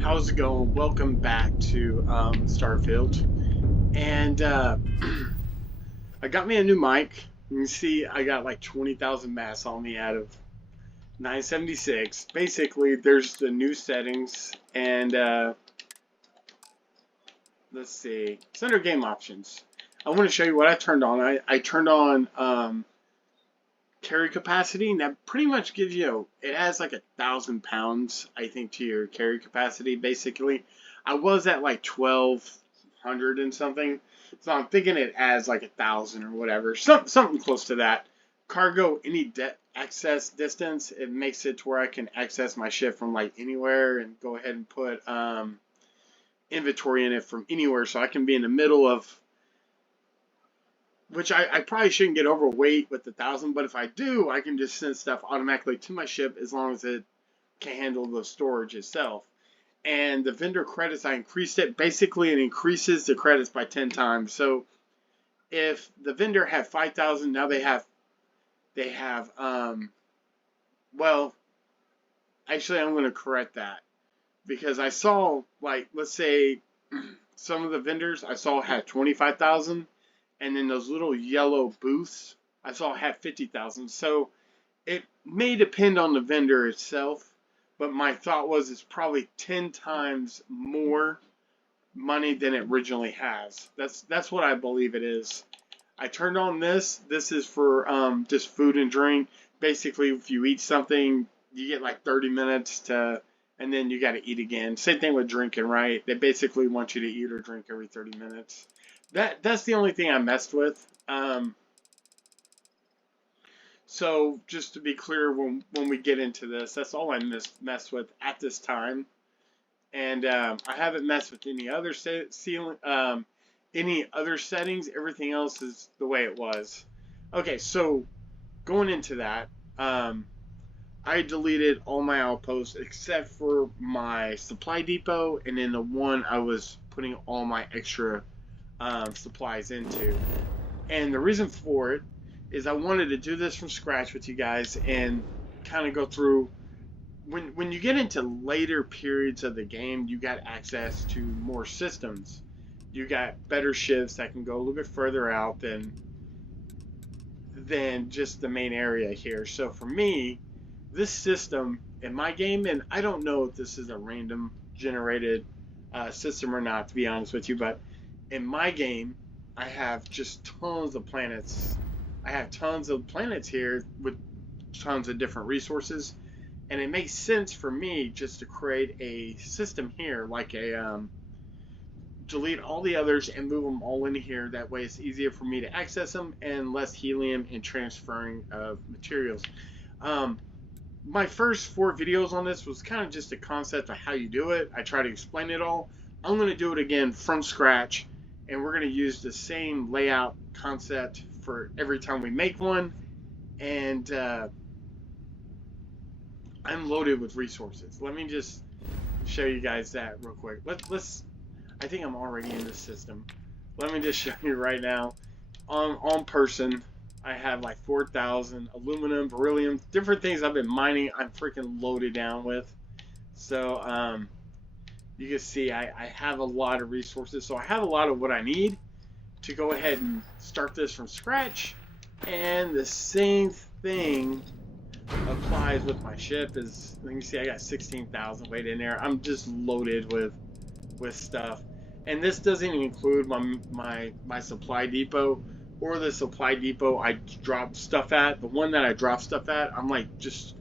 How's it going? Welcome back to Starfield. And I got me a new mic. You can see I got like 20,000 mass on me out of 976. Basically, there's the new settings. And let's see. It's under game options. I want to show you what I turned on. I turned on carry capacity, and that pretty much gives you, it adds like 1,000 pounds, I think, to your carry capacity, basically. I was at like 1,200 and something, so I'm thinking it adds like 1,000 or whatever, something close to that. Cargo, any access distance, it makes it to where I can access my ship from like anywhere and go ahead and put inventory in it from anywhere, so I can be in the middle of, which I probably shouldn't get overweight with the 1,000, but if I do, I can just send stuff automatically to my ship as long as it can handle the storage itself. And the vendor credits, I increased it. Basically, it increases the credits by 10 times. So if the vendor had 5,000, now they have, well, actually, I'm going to correct that, because I saw, like, let's say some of the vendors I saw had 25,000. And then those little yellow booths I saw had 50,000. So it may depend on the vendor itself, but my thought was it's probably 10 times more money than it originally has. That's what I believe it is. I turned on this. This is for just food and drink. Basically, if you eat something, you get like 30 minutes to, and then you got to eat again. Same thing with drinking, right? They basically want you to eat or drink every 30 minutes. That's the only thing I messed with. So just to be clear, when we get into this, that's all I messed with at this time, and I haven't messed with any other any other settings. Everything else is the way it was. Okay, so going into that, I deleted all my outposts except for my supply depot, and then the one I was putting all my extra supplies into. And the reason for it is I wanted to do this from scratch with you guys and kind of go through, when you get into later periods of the game, you got access to more systems. You got better ships that can go a little bit further out than just the main area here. So for me, this system in my game, and I don't know if this is a random generated system or not, to be honest with you, but in my game, I have just tons of planets. I have tons of planets here with tons of different resources, and it makes sense for me just to create a system here, like a delete all the others and move them all in here. That way, it's easier for me to access them and less helium and transferring of materials. My first 4 videos on this was kind of just a concept of how you do it. I try to explain it all. I'm going to do it again from scratch, and we're going to use the same layout concept for every time we make one. And I'm loaded with resources. Let me just show you guys that real quick. Let's. I think I'm already in this system. Let me just show you right now. On person, I have like 4,000 aluminum, beryllium, different things I've been mining. I'm freaking loaded down with. So you can see I have a lot of resources, so I have a lot of what I need to go ahead and start this from scratch. And the same thing applies with my ship. As you can see, I got 16,000 weight in there. I'm just loaded with stuff, and this doesn't even include my supply depot or the supply depot I dropped stuff at. The one that I dropped stuff at, I'm like, just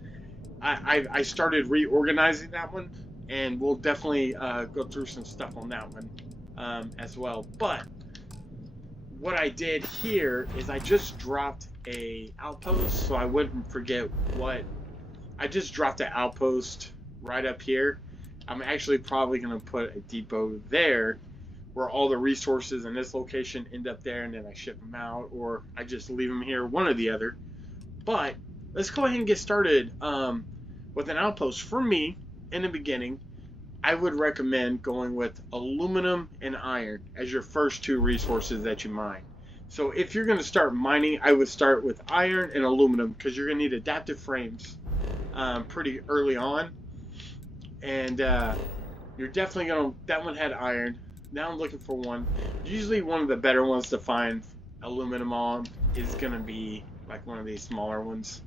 I started reorganizing that one, and we'll definitely go through some stuff on that one as well. But what I did here is I just dropped a outpost, so I wouldn't forget what I just dropped an outpost right up here. I'm actually probably going to put a depot there where all the resources in this location end up there, and then I ship them out, or I just leave them here, one or the other. But let's go ahead and get started with an outpost. For me, in the beginning, I would recommend going with aluminum and iron as your first 2 resources that you mine. So if you're going to start mining, I would start with iron and aluminum, because you're going to need adaptive frames pretty early on. And You're definitely gonna. That one had iron. Now I'm looking for one. Usually one of the better ones to find aluminum on is gonna be like one of these smaller ones.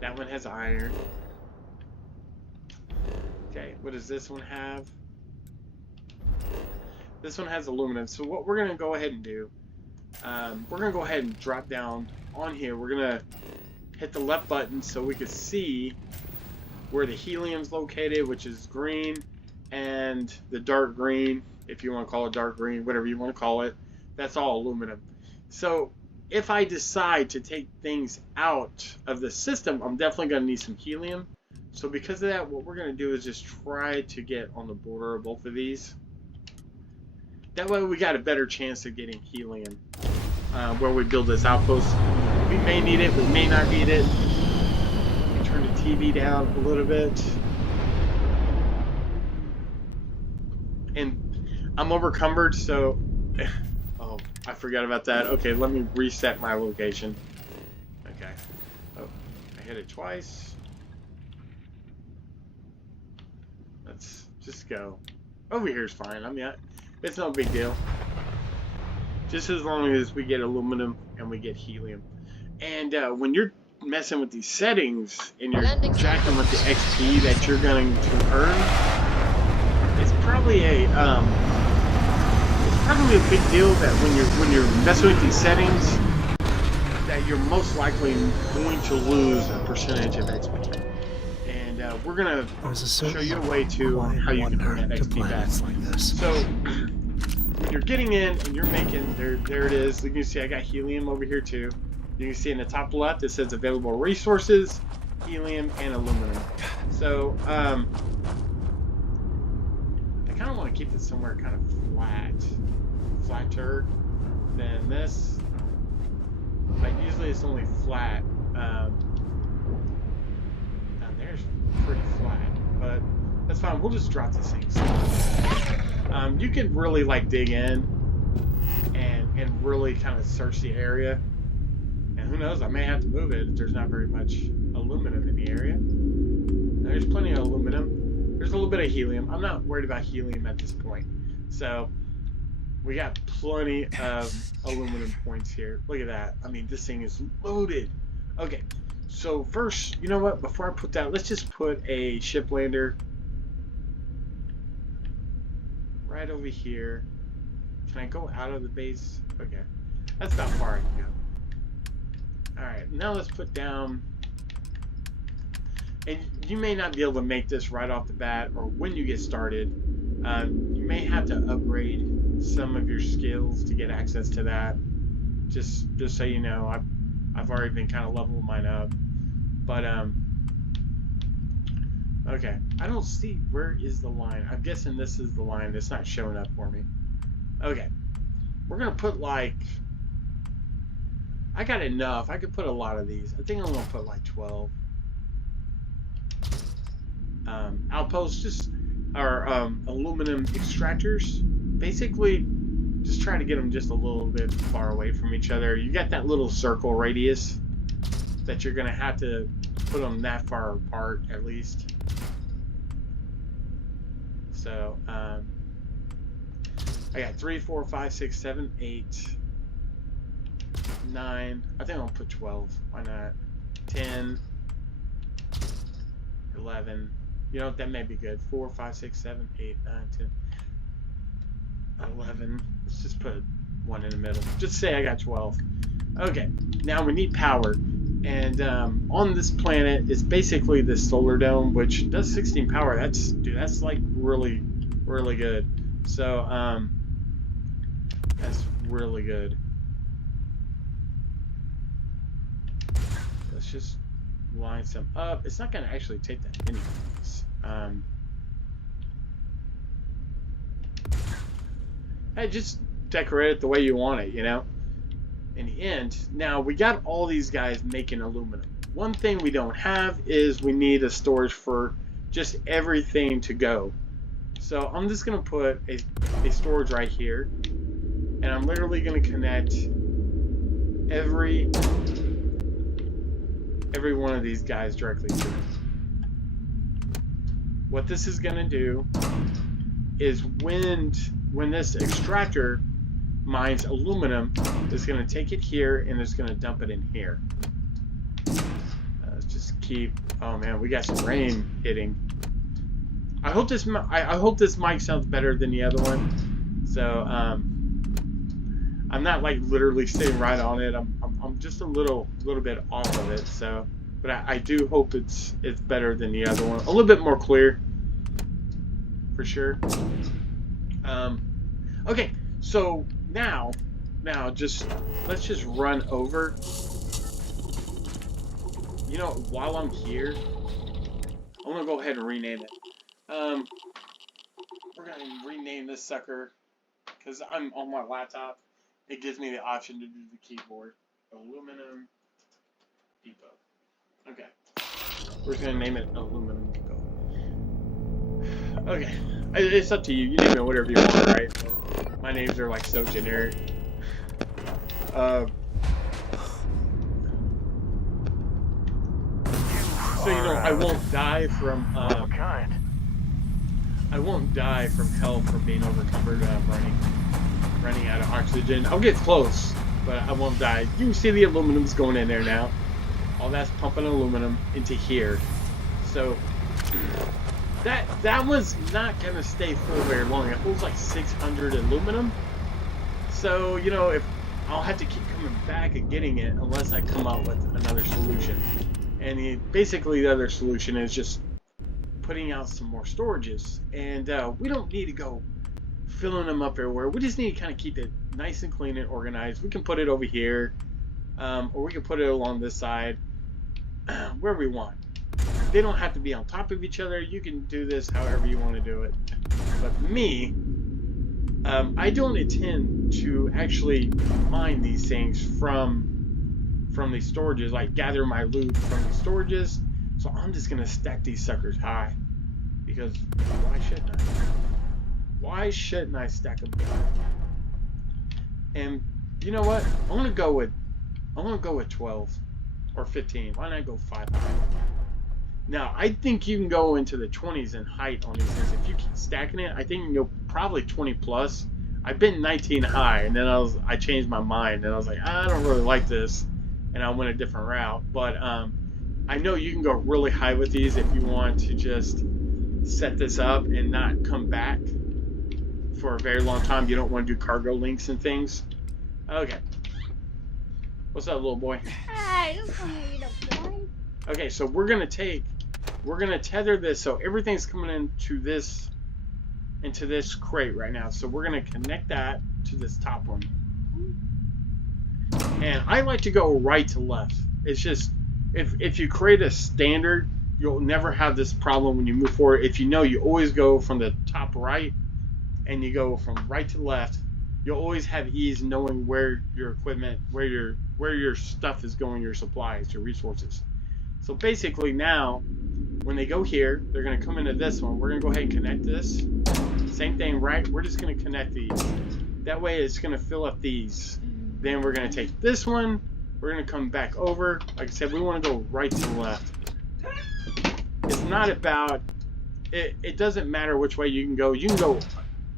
That one has iron. Okay, what does this one have? This one has aluminum. So what we're gonna go ahead and do, we're gonna go ahead and drop down on here. We're gonna hit the left button so we can see where the helium's located, which is green, and the dark green, if you want to call it dark green, whatever you want to call it, that's all aluminum. So if I decide to take things out of the system, I'm definitely going to need some helium. So because of that, what we're going to do is just try to get on the border of both of these. That way we got a better chance of getting helium where we build this outpost. We may need it, we may not need it. Let me turn the TV down a little bit. And I'm overcumbered, so... Oh, I forgot about that. Okay, let me reset my location. Okay. Oh, I hit it twice. Let's just go. Over here is fine. I mean, it's no big deal. Just as long as we get aluminum and we get helium. And when you're messing with these settings and you're jacking with the XP that you're going to earn, it's probably a big deal that when you're messing with these settings, that you're most likely going to lose a percentage of XP. And we're gonna show you a way to how you can earn that XP back. Like so when you're getting in and you're making there it is. You can see I got helium over here too. You can see in the top left it says available resources, helium, and aluminum. So I kind of want to keep it somewhere kind of flatter than this. But usually it's only flat. Down there's pretty flat, but that's fine. We'll just drop these things. You can really like dig in and really kind of search the area. And who knows, I may have to move it if there's not very much aluminum in the area. There's plenty of aluminum. There's a little bit of helium. I'm not worried about helium at this point. So we got plenty of aluminum points here. Look at that. I mean, this thing is loaded. Okay, so first, you know what? Before I put that, let's just put a ship lander right over here. Can I go out of the base? Okay, that's not far I can go. Alright, now let's put down... And you may not be able to make this right off the bat or when you get started. You may have to upgrade some of your skills to get access to that. Just so you know, I've already been kind of leveling mine up. But okay, I don't see, where is the line? I'm guessing this is the line that's not showing up for me. Okay, we're gonna put like, I got enough. I could put a lot of these. I think I'm gonna put like 12 outposts, just or aluminum extractors. Basically, just try to get them just a little bit far away from each other. You got that little circle radius that you're gonna have to put them that far apart at least. So I got 3, 4, 5, 6, 7, 8, 9. I think I'll put 12. Why not? 10, 11. You know, that may be good. 4, 5, 6, 7, 8, 9, 10, 11. Let's just put 1 in the middle. Just say I got 12. Okay, now we need power. And on this planet, it's basically this solar dome, which does 16 power. That's, dude, that's like really, really good. So, that's really good. Let's just line some up. It's not going to actually take that many things. Hey, just decorate it the way you want it, you know? In the end, now we got all these guys making aluminum. One thing we don't have is we need a storage for just everything to go. So I'm just going to put a storage right here. And I'm literally going to connect every one of these guys directly to it. What this is going to do is when this extractor mines aluminum, it's going to take it here and it's going to dump it in here. Let's just keep. Oh man, we got some rain hitting. I hope this mic sounds better than the other one. So I'm not like literally sitting right on it. I'm just a little bit off of it. So, but I do hope it's better than the other one. A little bit more clear, for sure. Okay, so now let's just run over. You know, while I'm here, I'm gonna go ahead and rename it. We're gonna rename this sucker because I'm on my laptop. It gives me the option to do the keyboard. Aluminum Depot. Okay. We're just gonna name it Aluminum Depot. Okay. It's up to you. You name it whatever you want, right? My names are like so generic. So you know, I won't die from hell from being overcumbered, running out of oxygen. I'll get close, but I won't die. You can see the aluminum's going in there now. All that's pumping aluminum into here. So that one's not gonna stay full very long. It holds like 600 aluminum. So you know, if I'll have to keep coming back and getting it unless I come up with another solution. And basically the other solution is just putting out some more storages. And we don't need to go filling them up everywhere. We just need to kind of keep it nice and clean and organized. We can put it over here, or we can put it along this side, where we want. They don't have to be on top of each other. You can do this however you want to do it. But me, I don't intend to actually mine these things from these storages, like gather my loot from these storages. So I'm just gonna stack these suckers high, because why shouldn't I? Why shouldn't I stack them high? And you know what? I'm gonna go with 12 or 15. Why not go 5 high? Now I think you can go into the 20s in height on these things. If you keep stacking it, I think you can go probably 20 plus. I've been 19 high, and then I changed my mind, and I was like, I don't really like this, and I went a different route. But I know you can go really high with these if you want to just set this up and not come back for a very long time. You don't want to do cargo links and things. Okay. What's up, little boy? I just want to eat a boy. Okay, so we're gonna tether this so everything's coming into this crate right now. So we're gonna connect that to this top one. And I like to go right to left. It's just, if you create a standard, you'll never have this problem when you move forward. If you know, you always go from the top right and you go from right to left, you'll always have ease knowing where your equipment, where your stuff is going, your supplies, your resources. So basically now, when they go here, they're going to come into this one. We're going to go ahead and connect this. Same thing, right? We're just going to connect these. That way it's going to fill up these. Then we're going to take this one. We're going to come back over. Like I said, we want to go right to left. It's not about... It doesn't matter which way you can go. You can go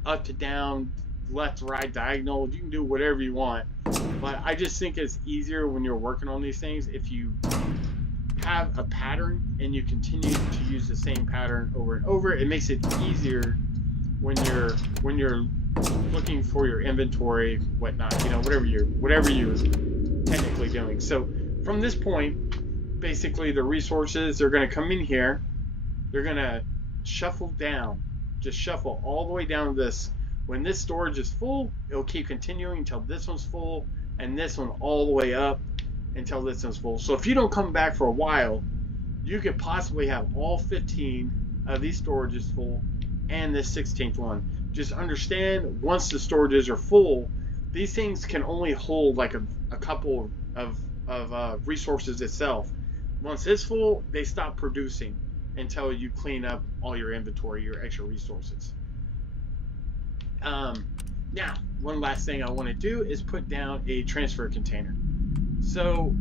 up to down, left, right, diagonal. You can do whatever you want. But I just think it's easier when you're working on these things if you have a pattern and you continue to use the same pattern over and over. It makes it easier when you're looking for your inventory, whatnot, you know, whatever you're technically doing. So from this point, basically the resources are going to come in here. They're going to shuffle down, just shuffle all the way down this. When this storage is full, it'll keep continuing until this one's full, and this one all the way up until this one's full. So if you don't come back for a while, you could possibly have all 15 of these storages full and this 16th one. Just understand, once the storages are full, these things can only hold like a couple of resources itself. Once it's full, they stop producing until you clean up all your inventory, your extra resources. Now, one last thing I want to do is put down a transfer container. So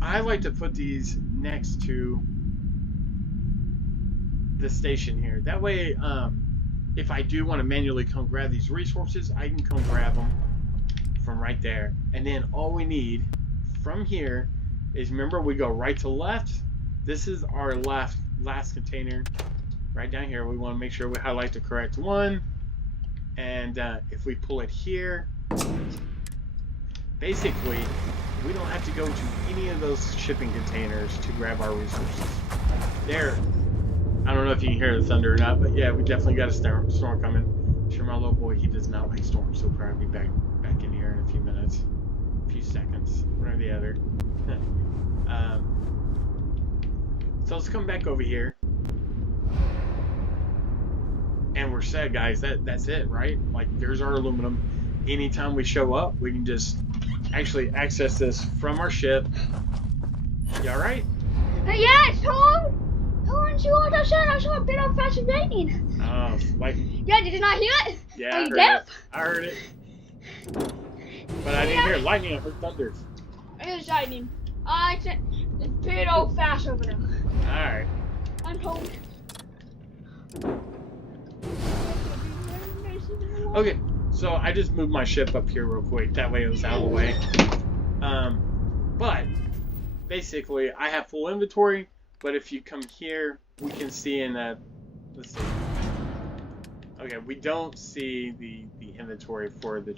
I like to put these next to the station here. That way, if I do want to manually come grab these resources, I can come grab them from right there. And then all we need from here is, remember, we go right to left. This is our last container right down here. We want to make sure we highlight the correct one. And if we pull it here, basically, we don't have to go to any of those shipping containers to grab our resources. There. I don't know if you can hear the thunder or not, but yeah, we definitely got a storm coming. Sure, my little boy, he does not like storms, so probably be back in here in a few minutes, a few seconds, one or the other. So let's come back over here, and we're set, guys. That's it, right? Like, there's our aluminum. Anytime we show up, we can just actually access this from our ship. You all right? Yeah, Tom. See what I said? I saw a bit of fascinating. Oh, like. Yeah, did you not hear it? Yeah, Are you deaf? I heard it. But I didn't hear lightning. I heard thunder. It is lightning. I said it's a bit old fast over there. Alright. I'm told. Okay, so I just moved my ship up here real quick. That way it was out of the way. But basically, I have full inventory. But if you come here, we can see in that. Let's see. Okay, we don't see the inventory for the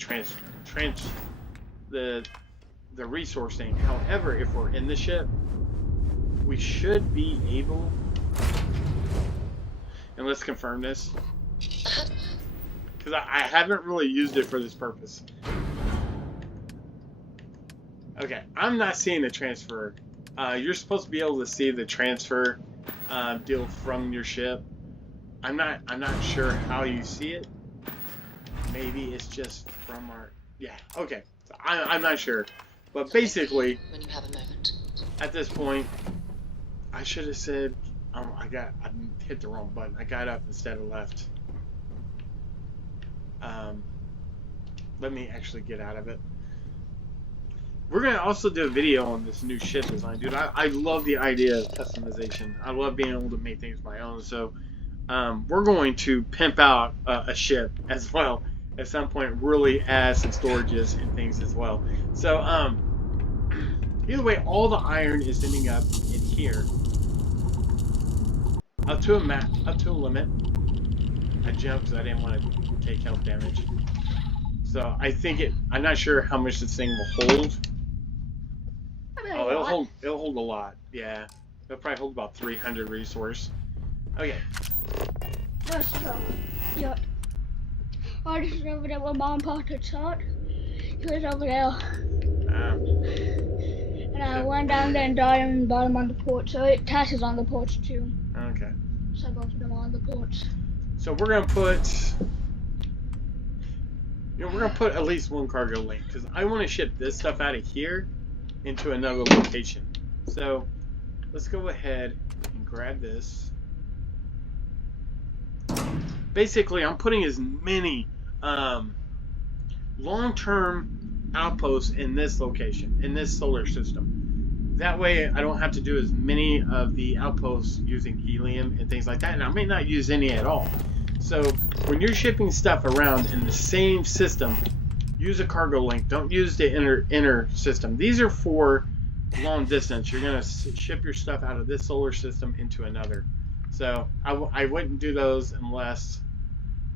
the resourcing. However, if we're in the ship, we should be able. And let's confirm this, because I haven't really used it for this purpose. Okay, I'm not seeing the transfer. You're supposed to be able to see the transfer deal from your ship. I'm not sure how you see it. Maybe it's just from our. Yeah. Okay. So I'm not sure, but basically, when you have a moment. At this point, I should have said. I hit the wrong button. I got up instead of left. Let me actually get out of it. We're going to also do a video on this new ship design, dude. I love the idea of customization. I love being able to make things my own. So we're going to pimp out a ship as well at some point, really add some storages and things as well. So either way, all the iron is ending up in here. Up to a limit. I jumped because I didn't want to take health damage. So I think I'm not sure how much this thing will hold. Oh, it'll hold a lot. Yeah, it'll probably hold about 300 resource. Okay. That's true. Yep. I just over there where Mom parked her truck. He was over there. And I went down there and died on the bottom on the porch. So Tash is on the porch too. Okay. So both of them are on the porch. So we're gonna put. We're gonna put at least one cargo link because I want to ship this stuff out of here into another location. So let's go ahead and grab this. Basically, I'm putting as many long-term outposts in this location, in this solar system. That way, I don't have to do as many of the outposts using helium and things like that, and I may not use any at all. So when you're shipping stuff around in the same system, use a cargo link. Don't use the inner system. These are for long distance. You're going to ship your stuff out of this solar system into another. So I wouldn't do those unless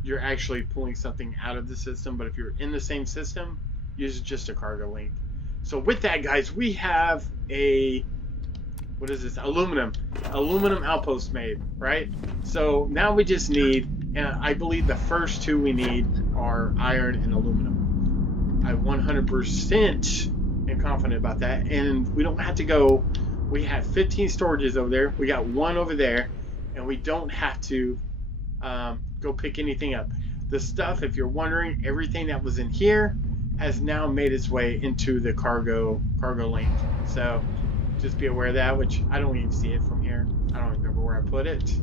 you're actually pulling something out of the system. But if you're in the same system, use just a cargo link. So with that, guys, we have a, what is this? Aluminum outpost made, right? So now we just need, and I believe the first two we need are iron and aluminum. I 100% am confident about that. And we don't have to go, we have 15 storages over there. We got one over there, and we don't have to go pick anything up. The stuff, if you're wondering, everything that was in here has now made its way into the cargo link. So just be aware of that, which I don't even see it from here. I don't remember where I put it.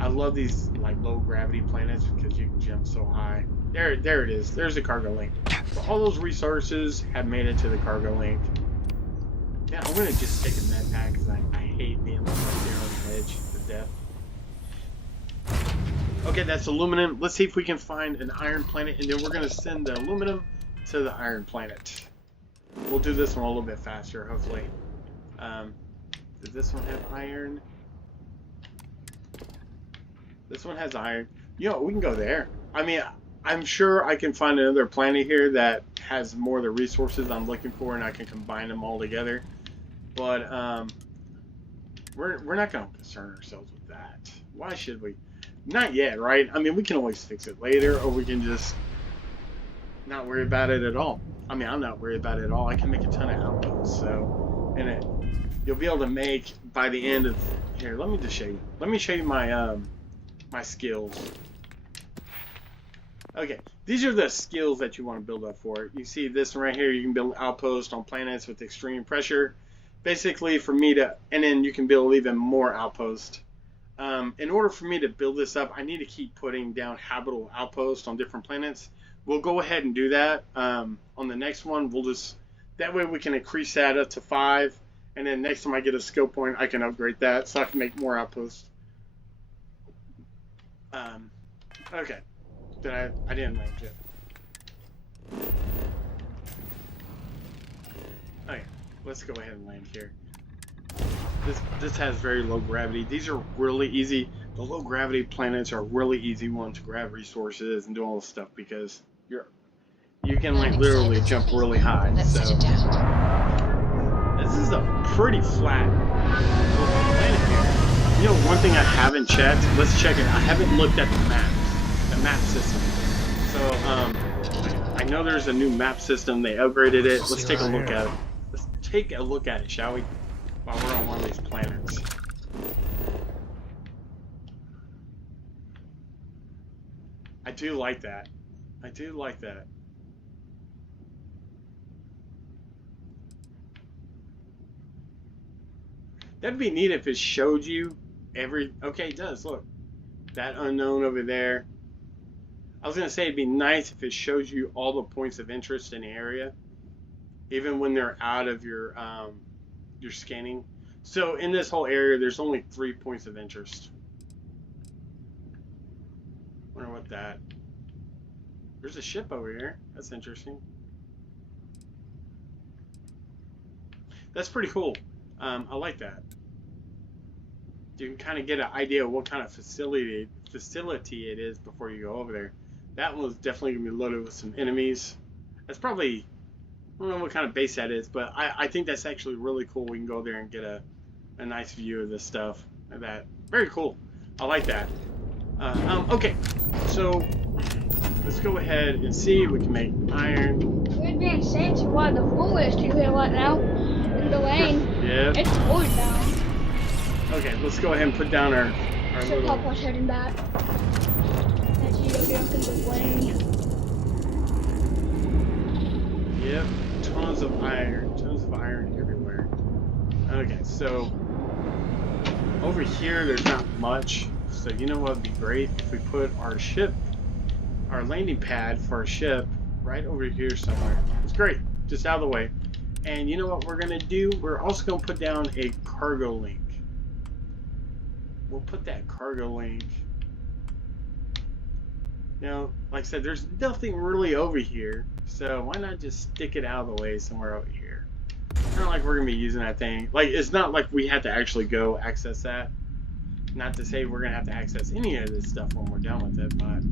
I love these like low gravity planets because you can jump so high. There it is. There's the cargo link. So all those resources have made it to the cargo link. Yeah, I'm gonna just take a med pack because I hate being right there on the edge of death. Okay, that's aluminum. Let's see if we can find an iron planet, and then we're going to send the aluminum to the iron planet. We'll do this one a little bit faster, hopefully. Does this one have iron? This one has iron. You know, we can go there. I mean, I'm sure I can find another planet here that has more of the resources I'm looking for, and I can combine them all together. But we're not going to concern ourselves with that. Why should we? Not yet, right? I mean, we can always fix it later, or we can just not worry about it at all. I mean, I'm not worried about it at all. I can make a ton of outposts, so, and you'll be able to make by the end of here. Let me just show you. Let me show you my my skills. Okay, these are the skills that you want to build up for. You see this one right here. You can build outposts on planets with extreme pressure. Basically, for me to, and then you can build even more outposts. In order for me to build this up, I need to keep putting down habitable outposts on different planets. We'll go ahead and do that on the next one. We'll just, that way we can increase that up to 5, and then next time I get a skill point, I can upgrade that so I can make more outposts. Okay, I didn't land yet. Okay, let's go ahead and land here. This has very low gravity. These are really easy. The low gravity planets are really easy ones to grab resources and do all this stuff because you can like literally jump really high. Let's set it down. This is a pretty flat planet here. You know, one thing I haven't checked. Let's check it. I haven't looked at the map system. So I know there's a new map system. They upgraded it. Let's take a look at it. Let's take a look at it, shall we? While we're on one of these planets. I do like that. I do like that. That'd be neat if it showed you every... Okay, it does, look. That unknown over there. I was going to say it'd be nice if it shows you all the points of interest in the area. Even when they're out of your scanning. So in this whole area, there's only 3 points of interest. Wonder what that. There's a ship over here. That's interesting. That's pretty cool. I like that. You can kind of get an idea of what kind of facility it is before you go over there. That one was definitely gonna be loaded with some enemies. That's probably, I don't know what kind of base that is, but I think that's actually really cool. We can go there and get a nice view of this stuff. That very cool. I like that. Okay, so let's go ahead and see if we can make iron. We're being sent to one of the forest here right now in the lane. Yeah. It's cold down. Okay, let's go ahead and put down our So little... Papa's heading back. As you go down in the lane. Yep, tons of iron everywhere. Okay, so over here there's not much. So you know what would be great if we put our landing pad for our ship right over here somewhere. It's great, just out of the way. And you know what we're gonna do? We're also gonna put down a cargo link. We'll put that cargo link. Now, like I said, there's nothing really over here, so why not just stick it out of the way somewhere over here? It's not like we're gonna be using that thing. Like, it's not like we have to actually go access that. Not to say we're gonna have to access any of this stuff when we're done with it, but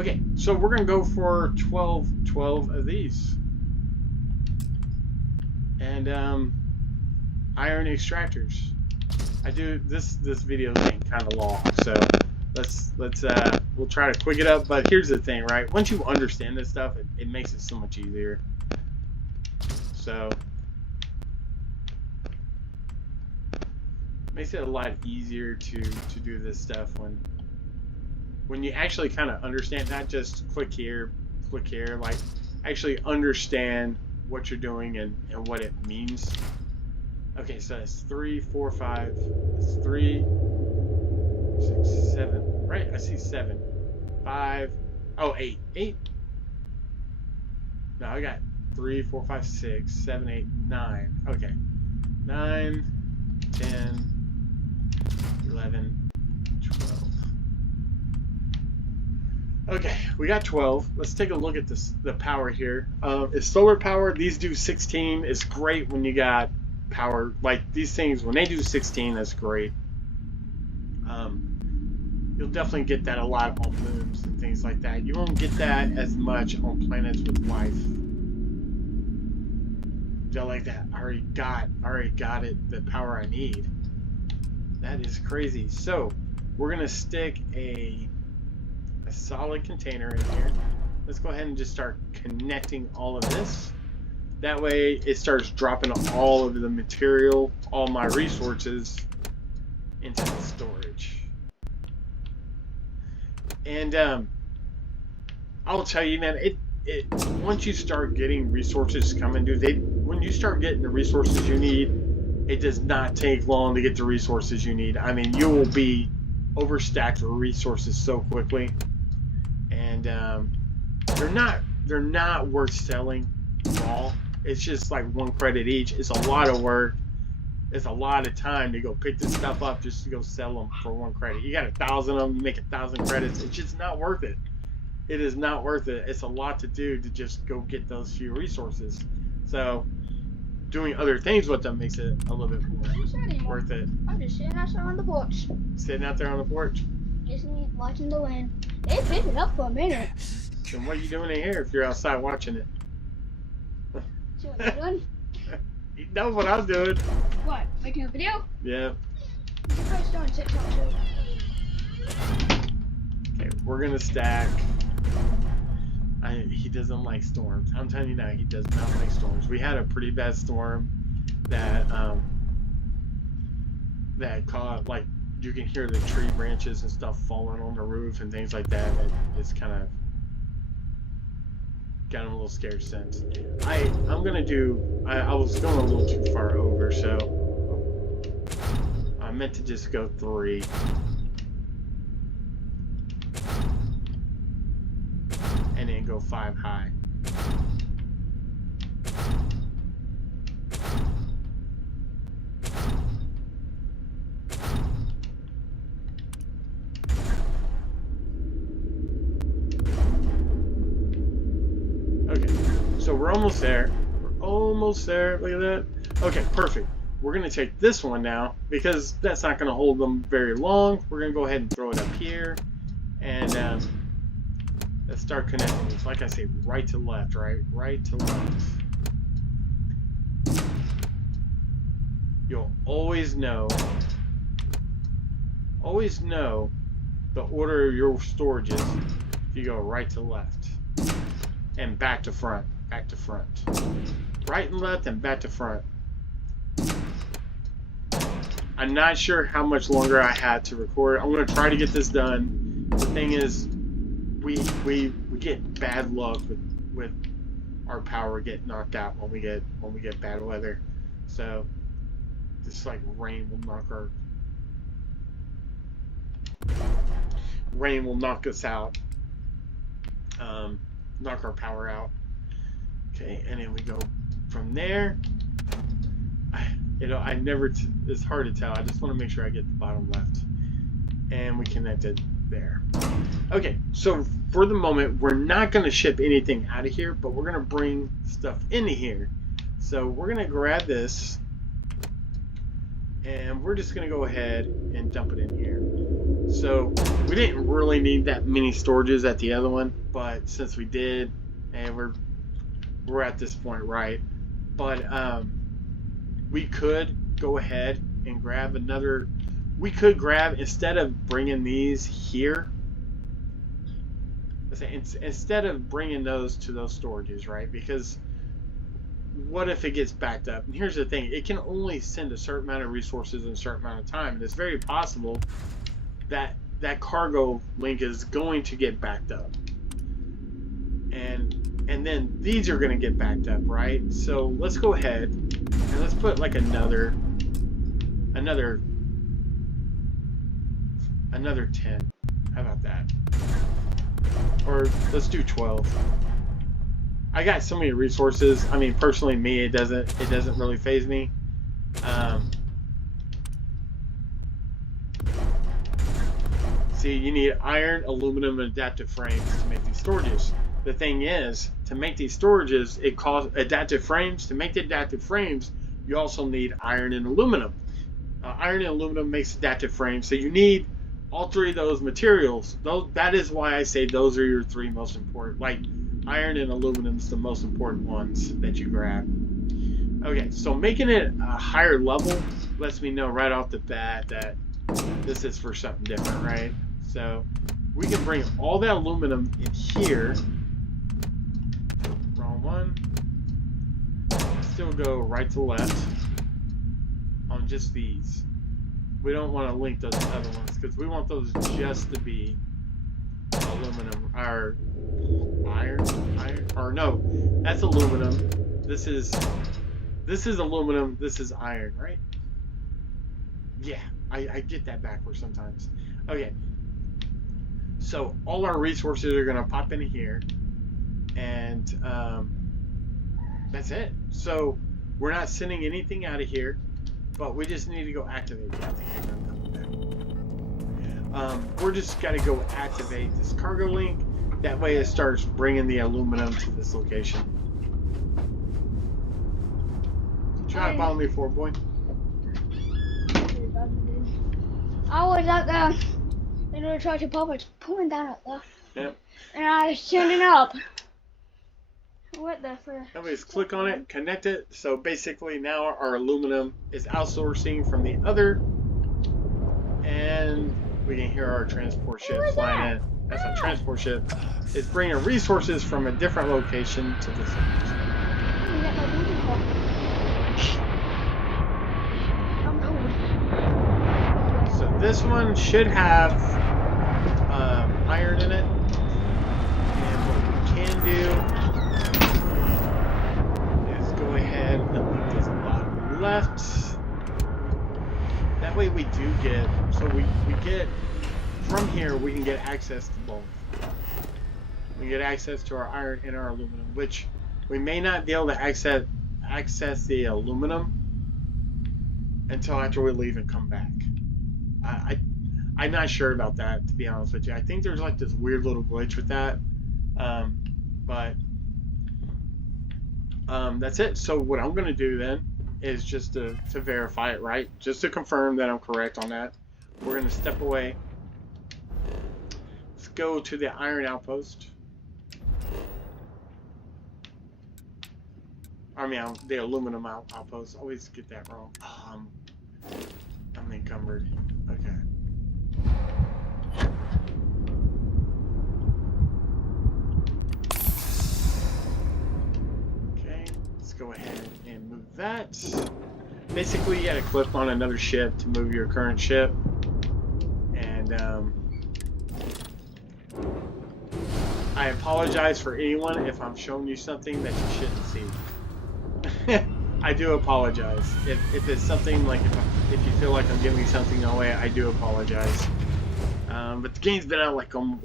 okay. So we're gonna go for 12 of these, and iron extractors. I do this video is getting kind of long, so we'll try to quick it up. But here's the thing, right? Once you understand this stuff, it makes it so much easier. So makes it a lot easier to do this stuff when you actually kind of understand, not just click here, like actually understand what you're doing and what it means. Okay, so that's 3, 4, 5. That's 3, 6, 7. Right, I see 7. 5. Oh, 8. 8. No, I got 3, 4, 5, 6, 7, 8, 9. Okay. 9, 10, 11, 12. Okay, we got 12. Let's take a look at this. The power here. It's solar power. These do 16. It's great when you got power. Like these things, when they do 16, that's great. You'll definitely get that a lot on moons and things like that. You won't get that as much on planets with life. Just like that. I already got it. The power I need. That is crazy. So we're gonna stick a solid container in here. Let's go ahead and just start connecting all of this. That way it starts dropping all of the material, all my resources into the storage. And I'll tell you, man, it once you start getting resources coming, dude, when you start getting the resources you need, it does not take long to get the resources you need. I mean, you will be overstacked with resources so quickly. And they're not worth selling raw. It's just like 1 credit each. It's a lot of work. It's a lot of time to go pick this stuff up just to go sell them for 1 credit. You got 1,000 of them, you make 1,000 credits. It's just not worth it. It is not worth it. It's a lot to do to just go get those few resources. So doing other things with them makes it a little bit more worth it. I'm just sitting outside on the porch. Sitting out there on the porch. Just watching the wind. It picked it up for a minute. And what are you doing in here if you're outside watching it? See what you're doing? You know what I'm doing. What? Making a video? Yeah. You can post on TikTok too. Okay, we're gonna stack. He doesn't like storms. I'm telling you now, he does not like storms. We had a pretty bad storm that caught, like, you can hear the tree branches and stuff falling on the roof and things like that. It's kind of got him a little scared since. I'm gonna do. I was going a little too far over, so I meant to just go 3. And then go 5 high. Okay, so we're almost there. We're almost there. Look at that. Okay, perfect. We're going to take this one now because that's not going to hold them very long. We're going to go ahead and throw it up here. And let's start connecting these. Like I say, right to left, right? Right to left. You'll always know the order of your storages if you go right to left. And back to front. Back to front. Right and left and back to front. I'm not sure how much longer I had to record. I'm going to try to get this done. The thing is, we get bad luck with our power get knocked out when we get bad weather. So this like rain will knock us out. Knock our power out. Okay, and then we go from there. It's hard to tell. I just want to make sure I get the bottom left. And we connect it there. Okay, so for the moment, we're not going to ship anything out of here, but we're going to bring stuff into here. So we're going to grab this, and we're just going to go ahead and dump it in here. So we didn't really need that many storages at the other one, but since we did, and we're at this point, right? But we could go ahead and grab another. We could grab, instead of bringing these here, instead of bringing those to those storages, right? Because what if it gets backed up? And here's the thing, it can only send a certain amount of resources in a certain amount of time, and it's very possible that that cargo link is going to get backed up, and then these are going to get backed up, right? So let's go ahead and let's put like another 10. How about that? Or let's do 12. I got so many resources. I mean, personally, me, it doesn't really faze me. See, you need iron, aluminum, and adaptive frames to make these storages. The thing is, to make these storages, it costs adaptive frames. To make the adaptive frames, you also need iron and aluminum. Iron and aluminum makes adaptive frames, so you need all three of those materials. That is why I say those are your three most important. Like, iron and aluminum is the most important ones that you grab. Okay, so making it a higher level lets me know right off the bat that this is for something different, right? So we can bring all that aluminum in here. Wrong one. Still go right to left on just these. We don't want to link those other ones because we want those just to be aluminum or iron, or no, that's aluminum. This is aluminum. This is iron, right? Yeah, I get that backwards sometimes. Okay, so all our resources are gonna pop in here, and that's it. So we're not sending anything out of here, but we just need to go activate it. I think I got that. We're just gotta go activate this cargo link. That way it starts bringing the aluminum to this location. Try to follow me forward, boy. I was out there in the charger pop, it's pulling down up there. Yep. And I was turning up. What the fuck? Anyways, click on it, connect it. So basically now our aluminum is outsourcing from the other. And we can hear our transport ship flying in. That's a transport ship. It's bringing resources from a different location to this location. Get my booty hole. I'm cold. So this one should have iron in it. And what we can do is go ahead and leave this bottom left. That way we do get, so we get, from here we can get access to both. We get access to our iron and our aluminum, which we may not be able to access the aluminum until after we leave and come back. I'm not sure about that, to be honest with you. I think there's like this weird little glitch with that. But that's it. So what I'm going to do then is just to verify it, right? Just to confirm that I'm correct on that. We're going to step away. Let's go to the iron outpost. I mean, the aluminum outpost. Always get that wrong. I'm encumbered. Okay. Okay, let's go ahead and move that. Basically, you gotta click on another ship to move your current ship. And I apologize for anyone if I'm showing you something that you shouldn't see. I do apologize. If it's something like, if you feel like I'm giving something away, I do apologize. But the game's been out like 7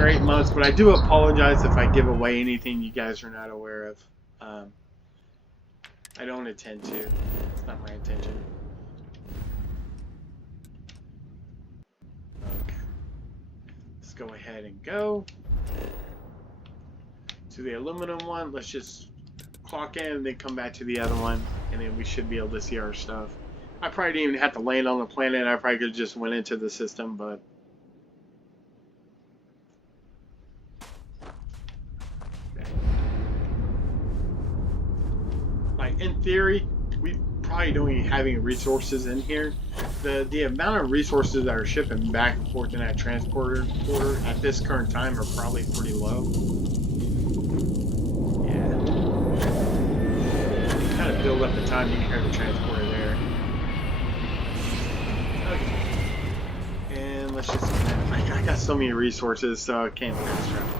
or 8 months, but I do apologize if I give away anything you guys are not aware of. I don't intend to. It's not my intention. Okay. Let's go ahead and go to the aluminum one. Let's just clock in and then come back to the other one, and then we should be able to see our stuff. I probably didn't even have to land on the planet. I probably could have just went into the system, but okay. Like in theory, we probably don't even have any resources in here. The amount of resources that are shipping back and forth in that transporter at this current time are probably pretty low. Kind of build up the time you can hear the transporter there. Okay. And let's just, I got so many resources, so I can't fast travel.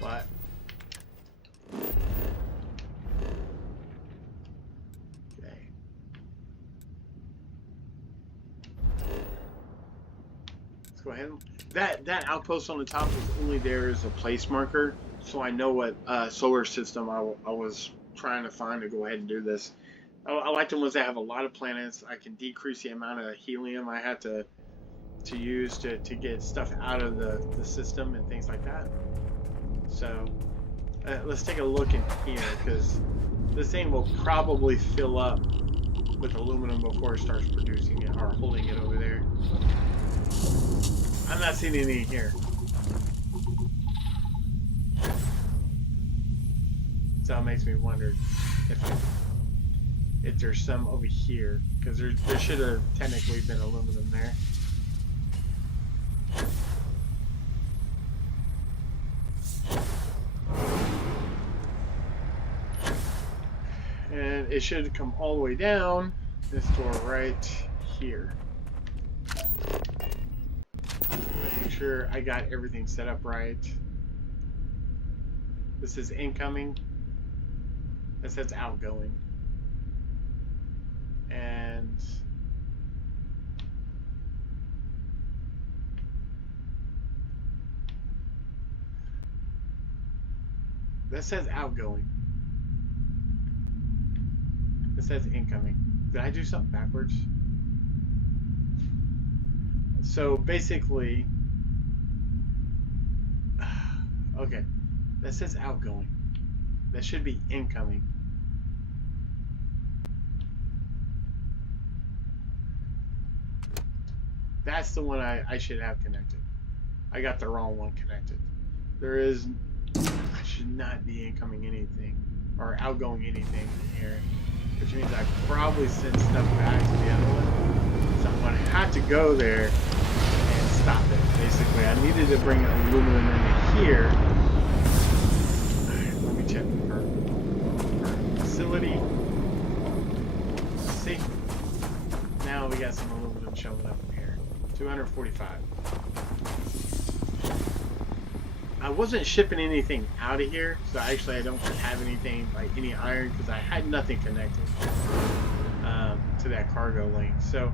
But okay. Let's go ahead. That outpost on the top is only there as a place marker, so I know what solar system I was trying to find to go ahead and do this. I like the ones that have a lot of planets. I can decrease the amount of helium I have to to use to get stuff out of the system and things like that. So let's take a look in here, because this thing will probably fill up with aluminum before it starts producing it or holding it over there. I'm not seeing any here. So it makes me wonder if there's some over here, because there should have technically been aluminum there. And it should come all the way down this door right here. Make sure I got everything set up right. This is incoming. This says outgoing. And that says outgoing. This says incoming. Did I do something backwards? So basically, okay, that says outgoing. That should be incoming. That's the one I should have connected. I got the wrong one connected. I should not be incoming anything or outgoing anything from here, which means I probably sent stuff back to the other one. So I'm going to have to go there and stop it. Basically, I needed to bring aluminum into here. Alright, let me check our facility. Let's see. Now we got some aluminum showing up in here. 245. I wasn't shipping anything out of here, so actually I don't have anything like any iron because I had nothing connected to that cargo link. So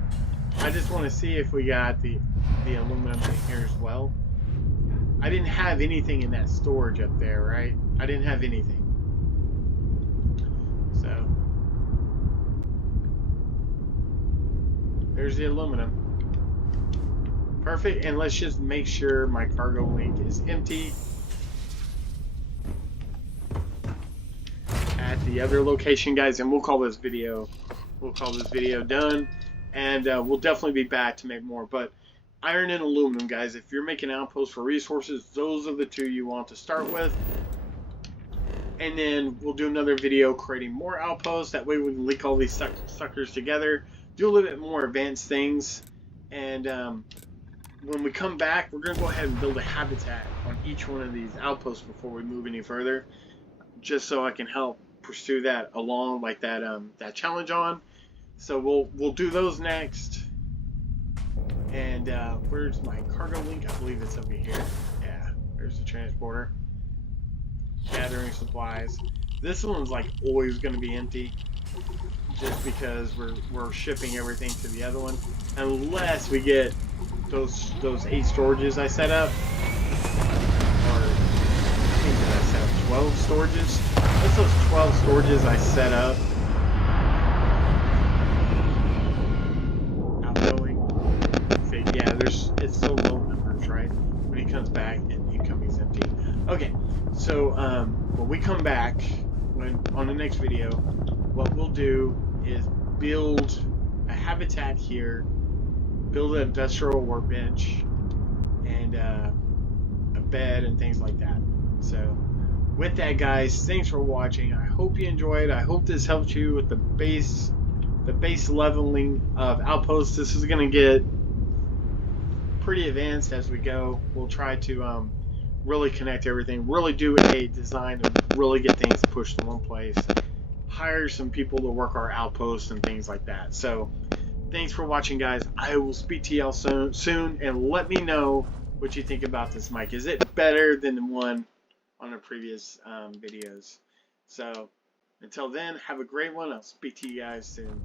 I just want to see if we got the aluminum in here as well. I didn't have anything in that storage up there, right? I didn't have anything. So there's the aluminum. Perfect, and let's just make sure my cargo link is empty at the other location, guys, and we'll call this video done, and we'll definitely be back to make more. But iron and aluminum, guys, if you're making outposts for resources, those are the two you want to start with. And then we'll do another video creating more outposts. That way we can link all these suckers together, do a little bit more advanced things, and when we come back, we're going to go ahead and build a habitat on each one of these outposts before we move any further, just so I can help pursue that along, like that that challenge on. So we'll do those next. And where's my cargo link? I believe it's over here. Yeah, there's the transporter. Gathering supplies. This one's like always going to be empty, just because we're shipping everything to the other one, unless we get those 8 storages I set up, or I think that I set up 12 storages. That's those 12 storages I set up. Outgoing. Okay, yeah, it's so low numbers, right? When he comes back and incoming's empty. Okay, so when we come back, on the next video, what we'll do is build a habitat here, build an industrial workbench, and a bed and things like that. So with that, guys, thanks for watching. I hope you enjoyed. I hope this helped you with the base leveling of Outposts. This is going to get pretty advanced as we go. We'll try to really connect everything, really do a design and really get things pushed in one place, hire some people to work our outposts and things like that. So thanks for watching, guys. I will speak to y'all soon, and let me know what you think about this mic. Is it better than the one on the previous videos? So until then, have a great one. I'll speak to you guys soon.